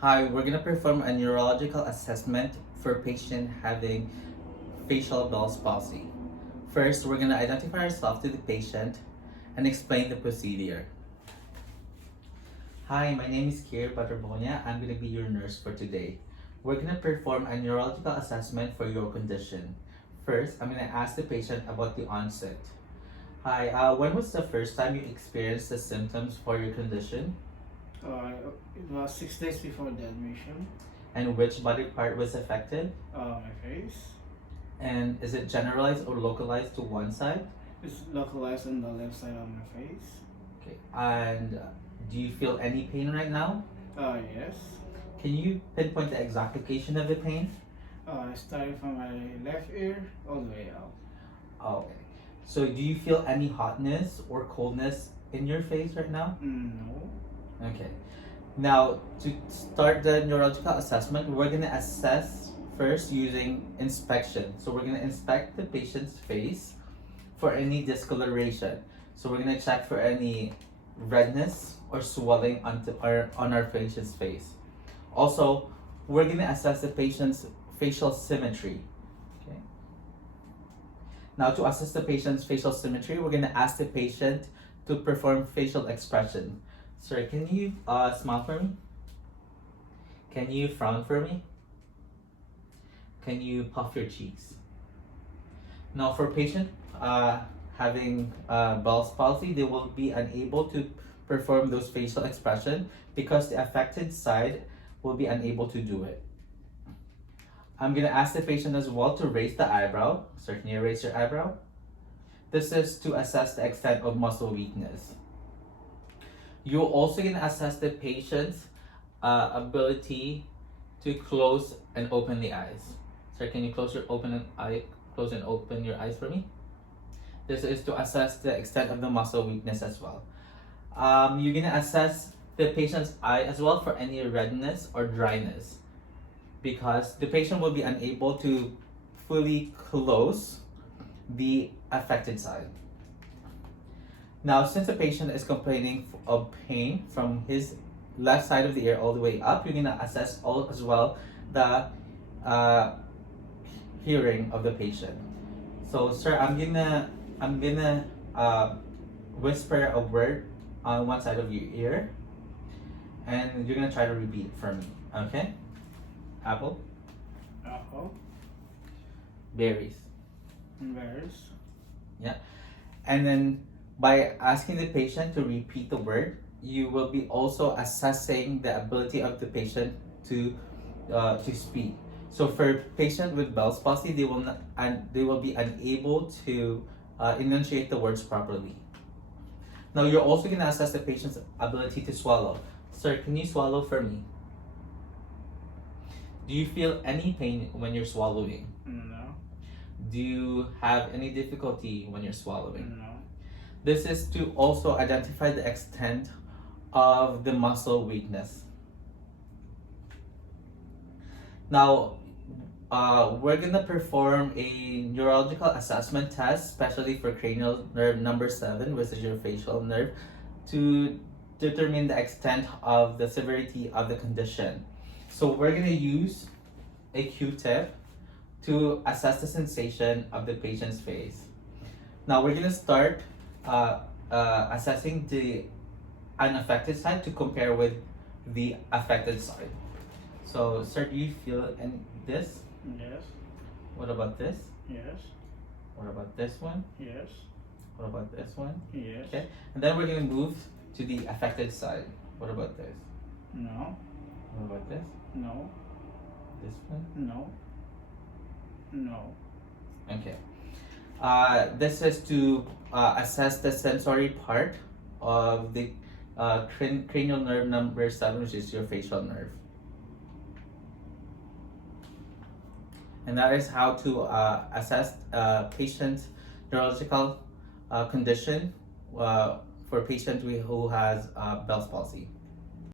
Hi, we're gonna perform a neurological assessment for patient having facial Bell's palsy. First, we're gonna identify ourselves to the patient and explain the procedure. Hi, my name is Kier Paterbonia. I'm gonna be your nurse for today. We're gonna perform a neurological assessment for your condition. First, I'm gonna ask the patient about the onset. Hi, when was the first time you experienced the symptoms for your condition? It was 6 days before the admission. And which body part was affected? My face. And is it generalized or localized to one side? It's localized on the left side of my face. Okay. And do you feel any pain right now? Yes. Can you pinpoint the exact location of the pain? Starting from my left ear all the way out. Okay. So do you feel any hotness or coldness in your face right now? No. Okay. Now, to start the neurological assessment, we're going to assess first using inspection. So we're going to inspect the patient's face for any discoloration. So we're going to check for any redness or swelling on our patient's face. Also, we're going to assess the patient's facial symmetry. Okay. Now, to assess the patient's facial symmetry, we're going to ask the patient to perform facial expression. Sir, can you smile for me? Can you frown for me? Can you puff your cheeks? Now, for patient having Bell's palsy, they will be unable to perform those facial expression because the affected side will be unable to do it. I'm gonna ask the patient as well to raise the eyebrow. Sir, can you raise your eyebrow? This is to assess the extent of muscle weakness. You're also going to assess the patient's ability to close and open the eyes. Sir, can you close and open your eyes for me? This is to assess the extent of the muscle weakness as well. You're going to assess the patient's eye as well for any redness or dryness, because the patient will be unable to fully close the affected side. Now, since the patient is complaining of pain from his left side of the ear all the way up, you're gonna assess as well the hearing of the patient. So, sir, I'm gonna whisper a word on one side of your ear, and you're gonna try to repeat it for me. Okay? Apple. Apple. Berries. Berries. Yeah. And then by asking the patient to repeat the word, you will be also assessing the ability of the patient to speak. So for patient with Bell's palsy, they will be unable to enunciate the words properly. Now you're also going to assess the patient's ability to swallow. Sir, can you swallow for me? Do you feel any pain when you're swallowing? No. Do you have any difficulty when you're swallowing? No. This is to also identify the extent of the muscle weakness. Now, we're gonna perform a neurological assessment test, especially for cranial nerve number 7, which is your facial nerve, to determine the extent of the severity of the condition. So we're gonna use a Q-tip to assess the sensation of the patient's face. Now we're gonna start assessing the unaffected side to compare with the affected side. So, sir, do you feel this? Yes. What about this? Yes. What about this one? Yes. What about this one? Yes. Okay, and then we're gonna move to the affected side. What about this? No. What about this? No. This one? No. No. Okay. This is to assess the sensory part of the cranial nerve number 7, which is your facial nerve. And that is how to assess patient's neurological condition for patient who has Bell's palsy.